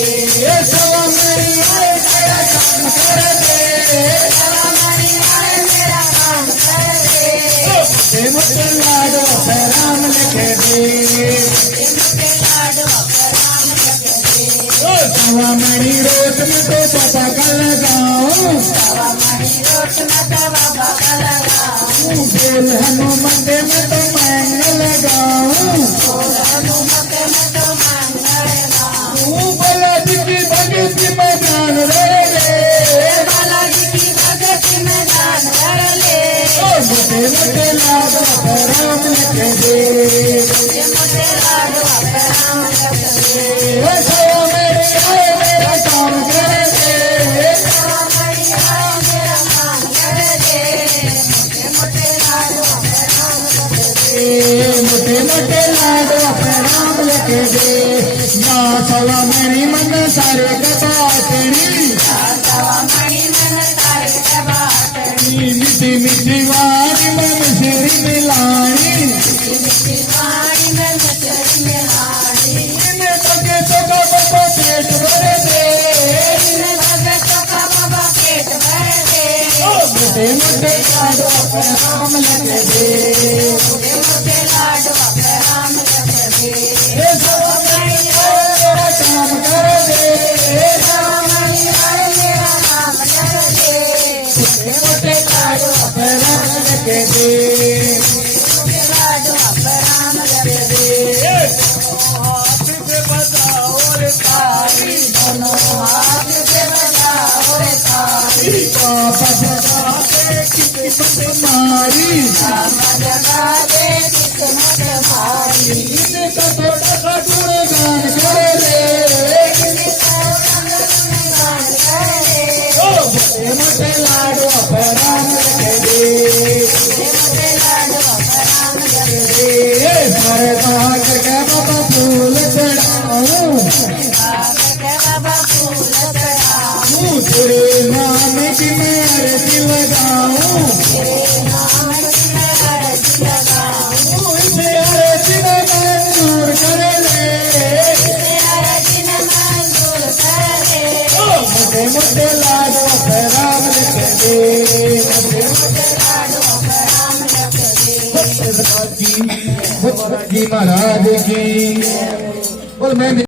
ये सवा मणि आए तेरा काम कर दे, सवा मणि आए मेरा काम कर दे, मोटे मोटे लाडो पे राम लिख दे, मोटे लाडो पे राम लिख दे, सवा मणि रोट में तो बाबा का लगाऊं, सवा मणि रोट में तो बाबा का लगाऊं, बोल हनुमत में तो मांग लगाऊं, बोल हनुमत में तो मांग लगाऊं, बालाजी की भगती में जान रहे ले, बालाजी की भगती में जान रहे ले, मोटे मोटे लाडो पे राम लिख दे, मोटे मोटे लाडो पे राम लिख दे, सवा मणि आए मेरा काम कर दे, सवा मणि आए मेरा काम कर दे, मोटे मोटे लाडो पे राम लिख दे, मोटे मोटे लाडो पे राम लिख दे, ना सवा मणि मन सारे गबाटनी, ना सवा मणि मन सारे गबाटनी, मीठी मीठी वाणी में मिश्री मिलानी, मीठी मीठी वाणी में मिश्री मिलानी, इन्हें भगे तो बाबा पेट भर दे, इन्हें भगे तो बाबा पेट भर दे, मोटे मोटे लाडो पे राम लिख दे, मोटे मोटे लाडो पे राम लिख दे, सवा मणि आए मेरा काम कर दे, सवा मणि आए मेरा काम कर दे, मोटे मोटे लाडो पे राम लिख दे, मोटे लाडो पे राम लिख दे, हाथ से बजाओ रे ताली, दोनों हाथ से बजाओ रे ताली, बाबा जगा दे किस्मत मारी, बाबा जगा दे किस्मत मारी, इनका थोड़ा सा गुणगान कर ले, इनका थोड़ा सा गुणगान कर ले, मोटे मोटे लाडो पे राम लिख दे, मोटे मोटे लाडो पे राम लिख दे, सारे बाग के बाबा फूल चढ़ाऊं, के बाबा फूल चढ़ाऊं, तेरे नाम की मैं आरती लगाऊं, तेरे नाम की मैं आरती लगाऊं, इसे आरती में मंजूर कर ले, इसे आरती में मंजूर कर ले, मोटे मोटे लाडो पे राम लिख दे, मोटे मोटे लाडो पे राम लिख दे, महाराज की और मैं